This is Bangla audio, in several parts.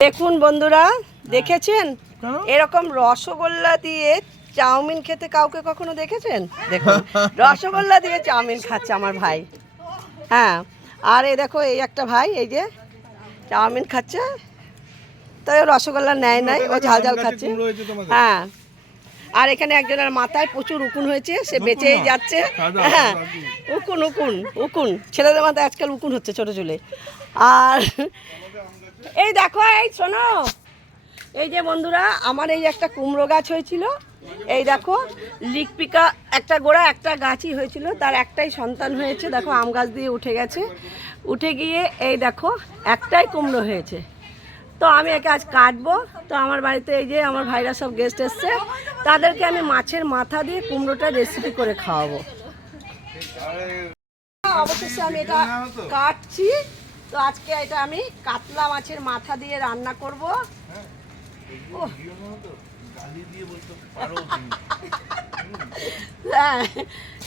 দেখুন বন্ধুরা দেখেছেন? এরকম রসগোল্লা দিয়ে চাউমিন খেতে কাউকে কখনো দেখেছেন? দেখুন রসগোল্লা দিয়ে চাউমিন খাচ্ছে আমার ভাই। হ্যাঁ আর এই দেখো এই একটা ভাই এই যে চাউমিন খাচ্ছে। তো ও রসগোল্লা নেয় নাই ও ঝাল ঝাল খাচ্ছে। হ্যাঁ আর এখানে একজনের মাথায় প্রচুর উকুন হয়েছে সে বেঁচেই যাচ্ছে। হ্যাঁ উকুন উকুন উকুন। ছেলেদের মাথায় আজকাল উকুন হচ্ছে ছোটো চুলে। আর এই দেখো এই শোনো। এই যে বন্ধুরা আমার এই একটা কুমড়ো গাছ হয়েছিল। এই দেখো লিকপিকা একটা গোড়া একটা গাছই হয়েছিল। তার একটাই সন্তান হয়েছে। দেখো আম গাছ দিয়ে উঠে গেছে। উঠে গিয়ে এই দেখো একটাই কুমড়ো হয়েছে। তো আমি একে আজ কাটবো। তো আমার বাড়িতে এই যে আমার ভাইরা সব গেস্ট এসছে। তাদেরকে আমি মাছের মাথা দিয়ে কুমড়োটা রেসিপি করে খাওয়াবো। অবশেষে আমি এটা কাটছি। তো আজকে এটা আমি কাতলা মাছের মাথা দিয়ে রান্না করব। হ্যাঁ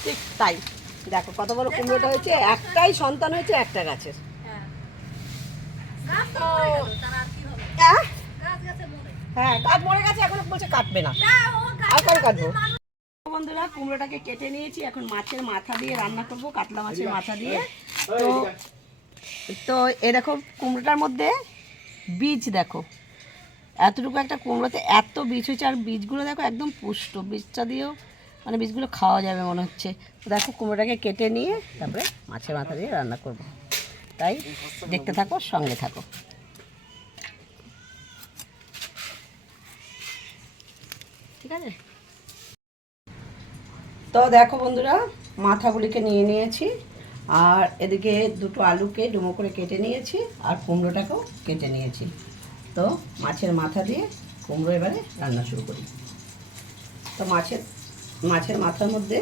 ঠিক তাই। দেখো কত বড় কুমড়োটা হয়েছে। একটাই সন্তান হয়েছে একটা গাছের? হ্যাঁ। গাছ মরে গেছে এখন বলছে কাটবে না। আর কাটবো। বন্ধুরা, কুমড়োটাকে কেটে নিয়েছি। এখন মাছের মাথা দিয়ে রান্না করব, কাতলা মাছের মাথা দিয়ে। তো তো এরকম কুমড়োটার মধ্যে বীজ দেখো। এতটুকু একটা কুমড়োতে এত বীজ হয়েছে, আর বীজগুলো দেখো একদম পুষ্ট। বীজটা দিয়েও মানে বীজগুলো খাওয়া যাবে মনে হচ্ছে। দেখো, কুমড়োটাকে কেটে নিয়ে তারপরে মাছের মাথা দিয়ে রান্না করব। তাই দেখতে থাকো, সঙ্গে থাকো। তো দেখো বন্ধুরা, মাথাগুলিকে নিয়ে নিয়েছি, আর এদিকে দুটো আলুকে ডুমো করে কেটে নিয়েছি, আর কুমড়োটাকেও কেটে নিয়েছি। তো মাছের মাথা দিয়ে কুমড়ো এবারে রান্না শুরু করি। তো মাছের মাছের মাথার মধ্যে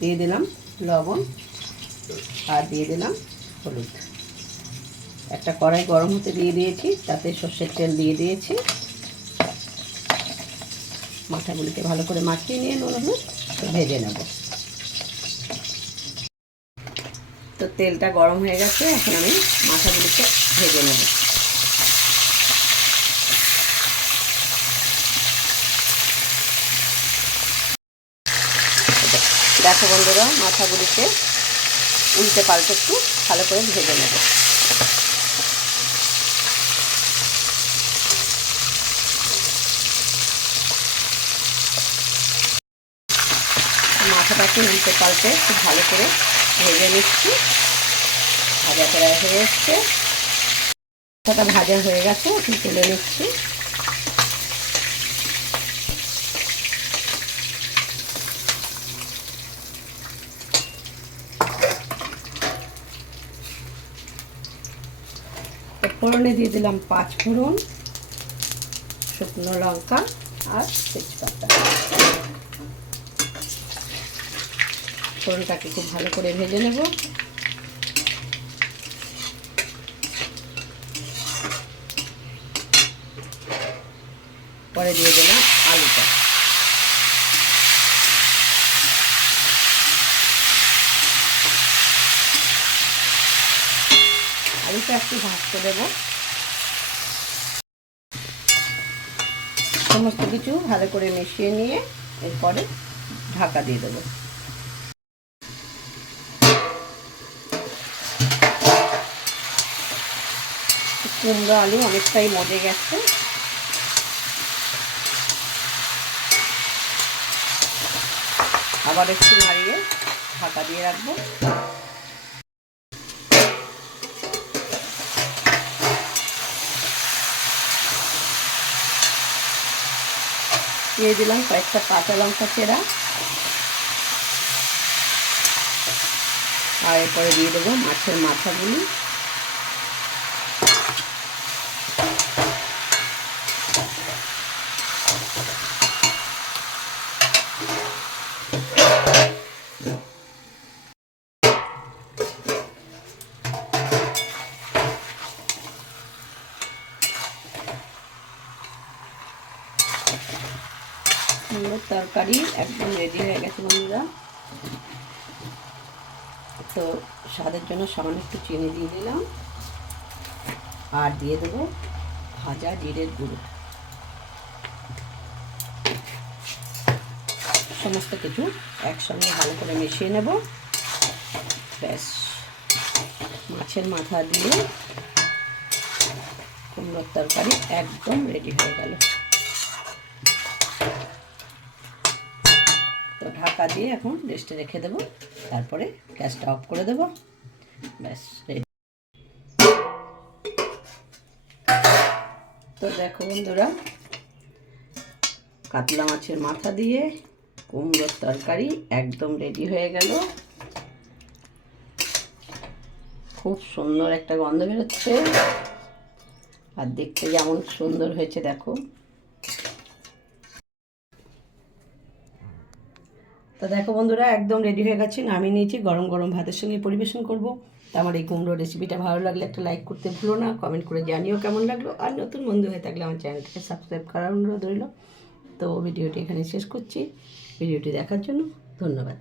দিয়ে দিলাম লবণ, আর দিয়ে দিলাম হলুদ। একটা কড়াই গরম হতে দিয়ে দিয়েছি, তাতে সর্ষের তেল দিয়ে দিয়েছি। মাথাগুলিকে ভালো করে মাখিয়ে নিয়ে নুন, হলুদ ভেজে নেব। তো তেলটা গরম হয়ে গেছে, এখন আমি মাথাগুলিকে ভেজে নেব। দেখো বন্ধুরা, মাথাগুলিকে উল্টে পাল্টে একটু ভালো করে ভেজে নেব। মাথাটাকে উল্টে পাল্টে খুব ভালো করে ভেজে নিচ্ছি। ভাজা করা হয়ে এসছে। মাথাটা ভাজা হয়ে গেছে, এখন তুলে নিচ্ছি। ফোড়নে দিয়ে দিলাম পাঁচ ফোড়ন শুকনো লঙ্কা আর তেজপাতা। ফোড়নটাকে খুব ভালো করে ভেজে নেব। পরে দিয়ে দিলাম আলুটা। আলুটা একটু ভাজতে দেবো। সমস্ত কিছু ভালো করে মিশিয়ে নিয়ে এরপরে ঢাকা দিয়ে দেবো। কুমড়ো আলু অনেকটাই মজে গেছে। আবার একটু নাড়িয়ে ঢাকা দিয়ে রাখব। দিয়ে দিলাম কয়েকটা কাঁচা লঙ্কা চেরা। আর এরপরে দিয়ে দেবো মাছের মাথাগুলি। সুন্দর তরকারি একদম রেডি হয়ে গেছে বন্ধুরা। তো স্বাদের জন্য সামান্য একটু চিনি দিয়ে দিলাম। আর দিয়ে দেবো ভাজা জিরের গুঁড়ো। সমস্ত কিছু একসঙ্গে ভালো করে মিশিয়ে নেব। ব্যাস। মাছের মাথা দিয়ে কুমড়োর তরকারি একদম রেডি হয়ে গেল। ঢাকা দিয়ে এখন রেস্টে রেখে দেবো। তারপরে গ্যাসটা অফ করে দেবো। ব্যাস রেডি তো দেখো বন্ধুরা, কাতলা মাছের মাথা দিয়ে কুমড়োর তরকারি একদম রেডি হয়ে গেল। খুব সুন্দর একটা গন্ধ বেরোচ্ছে। আর দেখতে যেমন সুন্দর হয়েছে, দেখো। তো দেখো বন্ধুরা, একদম রেডি হয়ে গেছে। নামিয়ে নিয়েছি, গরম গরম ভাতের সঙ্গে পরিবেশন করব। তো আমার এই কুমড়ো রেসিপিটা ভালো লাগলে একটা লাইক করতে ভুলো না। কমেন্ট করে জানিও কেমন লাগল। আর নতুন বন্ধু হয়ে থাকলে আমার চ্যানেলটাকে সাবস্ক্রাইব করার অনুরোধ রইল। তো ভিডিওটি এখানে শেষ করছি। ভিডিওটি দেখার জন্য ধন্যবাদ।